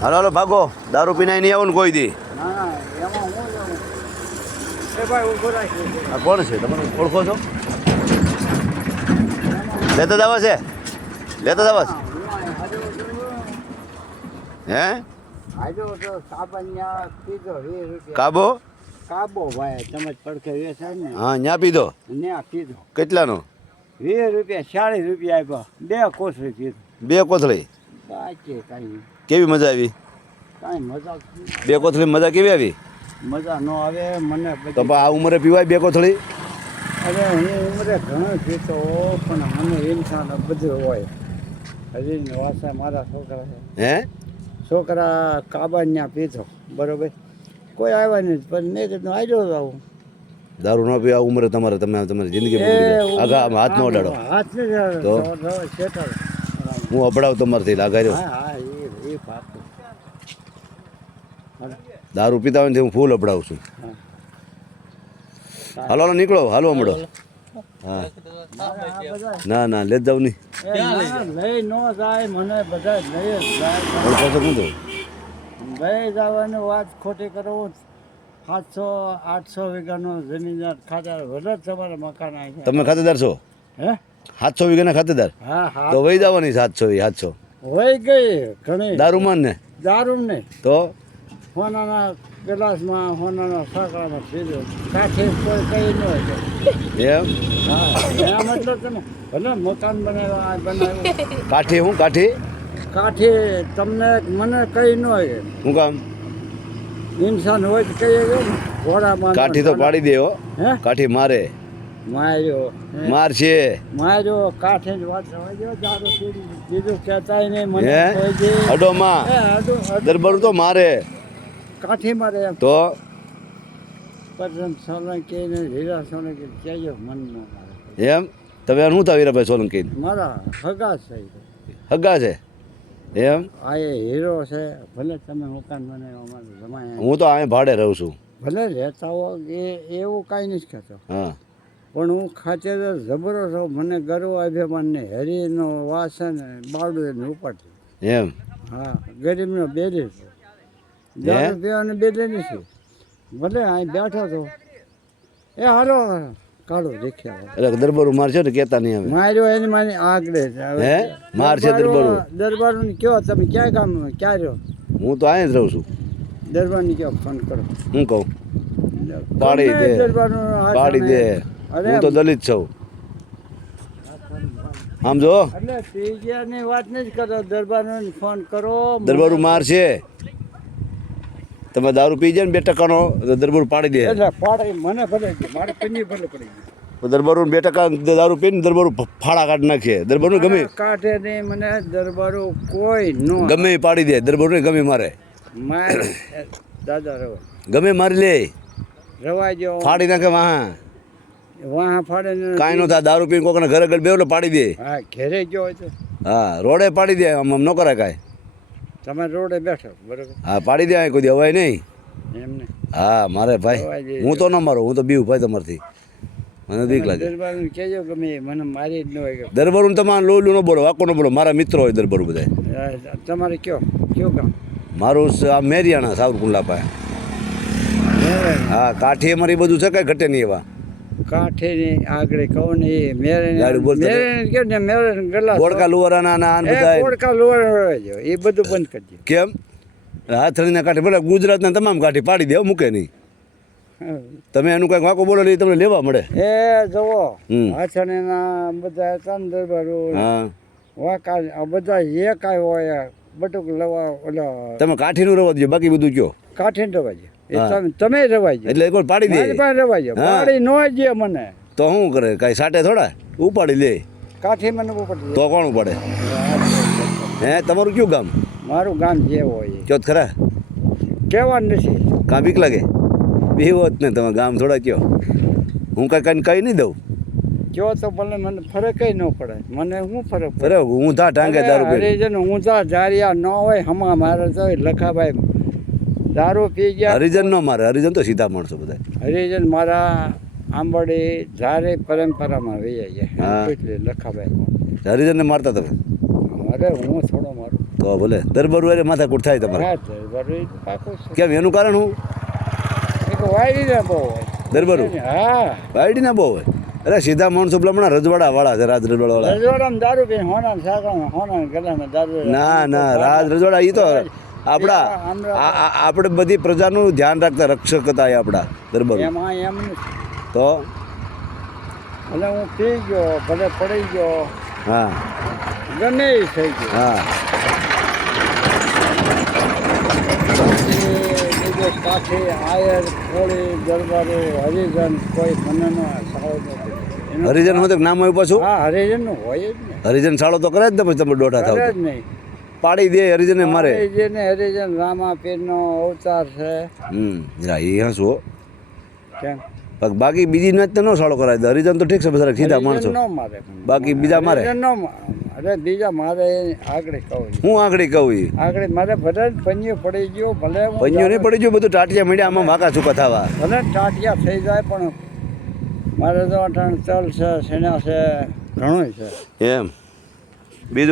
હાલો હાલો ભાગો, દારૂ પીને નહીં આવું ને કોઈ દી. આ કોણ છે, તમે ઓળખો છો? લેતા જ આવે છે, લેતા જ આવે છે. હે કાબો કાબો ભાઈ તમે પડખે વેચે ને? હા, ન્યા પીધો. ત્યાં પીધો. કેટલાનો? 20 રૂપિયા 40 રૂપિયા આપ્યા, 2 કોથળી પીધું. 2 કોથળી. કાંઈ કાંઈ કેવી મજા આવી? કાંઈ મજા 2 કોથળી મજા કેવી આવી? મજા ન આવે મને. તો આ ઉંમરે પીવાય 2 કોથળી? અરે હું ઉંમરે ઘણો પીતો પણ મને ઇન્સાન બધું હોય. હજી વાસા મારા છોકરા છે. હે છોકરા કાબા ત્યાં પીધો બરોબર, કોઈ આવ્યા નહીં પણ મેં કીધું આવ્યો આવું. દારૂ ન પીવા ઉંમરે તમારે તમારી જિંદગી આગા હાથ ન અડાડો. હાથ તો? નહીં હું અપડાવ તમારથી લાગાર્યો. હા એ પાકું. દારૂ પીતા હોય ને હું ફૂલ અપડાવું છું. હાલો હાલો નીકળો, હાલો હમણો. હા ના ના લેત જાવ નહીં. લઈ ન જાય મને બધા લઈ જ જાય. ઓળખો છો શું થયું? લઈ જવાની વાત ખોટી કરું. 700-800 વીઘાનો જમીન ખાતર ભલે તમારે મકાન આવી છે. તમે ખાતેદાર છો? હે 700 વીઘાના ખાતેદાર? હા હા. તો વહી જવાની 700 હોય ગઈ ઘણી. દારૂમાં ને? દારૂ નહીં તો હોનાના ગ્લાસમાં હોનાના સાકડામાં પીધો. કાઠે કોઈ કઈ ન હોય. એમ? હા એમ એટલે તમે ભલે મકાન બનાવ્યું. કાઠી હું કાઠી? કાઠે તમને મને કઈ ન હોય. શું કામ? ઇન્સાન હોય તો કહીએ ને ઘોડામાં. કાઠી તો પાડી દે હો. હે કાઠી મારે. માર્યો માર છે. માર્યો કાઠે જ વાત સમજો. દારૂ પીધી બીજું કહેતાય નહીં મને. હે કોઈ દી. અડોમાં દરબારું તો મારે. કાઠી મારે એમ તો પરમ સોલંકી ને હીરા સોલંકી કહેજો મન ન મારે. એમ તમે શું થાવ હીરાભાઈ સોલંકી? મારા હગા છે. હગા છે એમ? આ એ હીરો છે. ભલે તમે મકાન બનાવ્યો અમારે જમાય. હું તો અહીં ભાડે રહું છું. ભલે રહેતા હો એ એવું કાંઈ નથી કહેતો. હા પણ હું ખાતેદાર જબરો છું. મને ગર્વ અભિમાન ને હરીનો વાસન બાવડું ઉપાડતી. એમ? હા ગરીબનો બેરી છે. દારૂ પીવાને બેરી નથી. ભલે અહીં બેઠો તો એ હાલો કાઢો દેખ્યા. એટલે દરબારું માર છે ને કહેતા નહીં હવે. માર્યો એની માની આગળ હે માર છે દરબારું? દરબારને કયો તમે ક્યાં ગામમાં ક્યાં રહ્યો? હું તો અહીં જ રહું છું. દરબારને કયો ફોન કરો. હું કહું પાડી દે, પાડી દે. હું તો દલિત છું. આમ જો એટલે ત્રીજાની વાત નથી કરો. દરબારને ફોન કરો. દરબારું માર છે. તમે દારૂ પી જાય ને 2% તો દરબારું પાડી દે. એટલે પાડી મને ભલે મારે પંજી ભલે પડી ગઈ. દરબારું 2% દારૂ પીને દરબારું ફાળા કાઢી નાખે. દરબારું ગમે કાઢે નહીં મને. દરબારો કોઈ નો ગમે એ પાડી દે. દરબારું ગમે મારે. મારે દાદા રવા ગમે મારી લે. રવા જો ફાડી નાખે વાહ ફાડે ને કાંઈ ન થાય. દારૂ પીને કોકના ઘરે ઘર બેવલે પાડી દે. હા ઘેરે ગયો હોય તો હા રોડે પાડી દે. આમ ન કરાય કાંઈ. તમે રોડે બેઠો બરોબર. હા પાડી દે. કોઈ દી હવાય નહીં. એમને હા મારે ભાઈ હું તો ન મારું. હું તો બીવું ભાઈ તમારથી. મને બીક લાગે. દરબારને કહેજો ગમે મને મારી જ ન હોય. દરબારું તમારે લોલું ન બોલો, વાકો ન બોલો. મારા મિત્રો હોય દરબારું બધા. તમારે કયો કયો કામ? મારું આ મેરિયાણા સાવરકુંડલા પાસે. હા કાઠી અમારી બધું છે કાંઈ ઘટે નહીં એવા. કાઠે ની આગળ કહું ને એ મેરે ગાડી બોલતા કેમ ને મેરે ગલા બોડકા લુવારાના ના આન બધા કોડકા લોર એ બધું બંધ કરજો. કેમ? હાથળીના કાઠી ભલે ગુજરાતના તમામ કાઠી પાડી દે, મૂકે નહીં. તમે એનું કંઈક વાંકો બોલો એટલે તમને લેવા મળે. એ જુઓ હાથણીના બધા હતા ને દરબારો હા વાંકા આ બધા જે કાંઈ હોય બટુક લવા ઓલા તમે કાઠીનું રવા દો, બાકી બધું કયો કાઠીને રવાજો. તમે રવાજો એટલે એકવાર પાડી દે. મારી પાસે રવાજો. પાડી ન દે મને તો શું કરે? કાંઈ સાટે થોડા ઉપાડી લે. કાઠી મને ઉપાડી તો કોણ ઉપાડે? હે તમારું કયું ગામ? મારું ગામ જે હોય કયો ખરા? કહેવાનું નથી. કાં બીક લાગે? બીવો જ ને તમે ગામ થોડા કયો. હું કાંઈ કહી નહીં દઉં. કયો તો ભલે મને ફરક ન પડે. મને શું ફરક પડે? અરે હું થા ટાંગે દારૂ પી. હરિજન હું થા જારિયા ન હોય હમા મારે તો લખાભાઈ દારૂ પી ગયા. હરિજન ન મારે. હરિજન તો સીધા માણસો બધા. હરિજન મારા આંબડી ધારે પરંપરામાં વહી ગયા એટલે લખાભાઈ. હરિજનને મારતા તમે? અરે હું થોડો મારું. તો ભલે દરબાર વારે માથાકૂટ થાય તમારે હા તો બરોબર એ પાકું છે કેમ એનું કારણ શું એક વાયરીને બહુ હોય દરબારું હા બાયડી ના બહુ હોય અરે સીધા માણસો પેલા હમણાં રજવાડા વાળા છે રાજ રજવાડા વાળા રજવાડામાં દારૂ પીને હોના સાગરમાં હોના ગલામાં દારૂ ના ના રાજ રજવાડા એ તો આપણા આપણે બધી પ્રજાનું ધ્યાન રાખતા રક્ષક હતા એ આપણા દરબાર એમાં એમ નથી તો ભલે હું પી ગયો ભલે પડી ગયો હા ગમે એ થઈ ગયો હા બીજો કાઠી આયર કોળી દરબારો હરિજન કોઈ મનનો સાવ નથી એનો- હરિજન હું તો નામ આવ્યું પાછું હા હરિજનનું હોય જ ને હરિજન સાળો તો કરે જ ને પછી તમે દોઢા થાવ કરે તો. જ નહીં પાડી દે હરિજને મારે હરિજન રામા પીરનો અવતાર છે હા એ હા શું કેમ બાકી બીજી નાચ તો ન સાળો કરાય દે હરિજન તો ઠીક છે બધા સીધા માણસો હરિજન ન મારે બાકી બીજા મારે હરિજન ન અરે બીજા મારે આગળ કહું હું આંકડી કહું ઈ આગળ મારે ભલે જ પન્યો પડી ગયો ભલે હું પંજો નહીં પડી ગયું બધું ટાટિયા મીડિયા આમાં વાંકા ચૂકા થવા ભલે ટાટિયા થઈ જાય પણ મારે તો અટાણ તલ છે સેના છે ઘણું છે એમ બીજું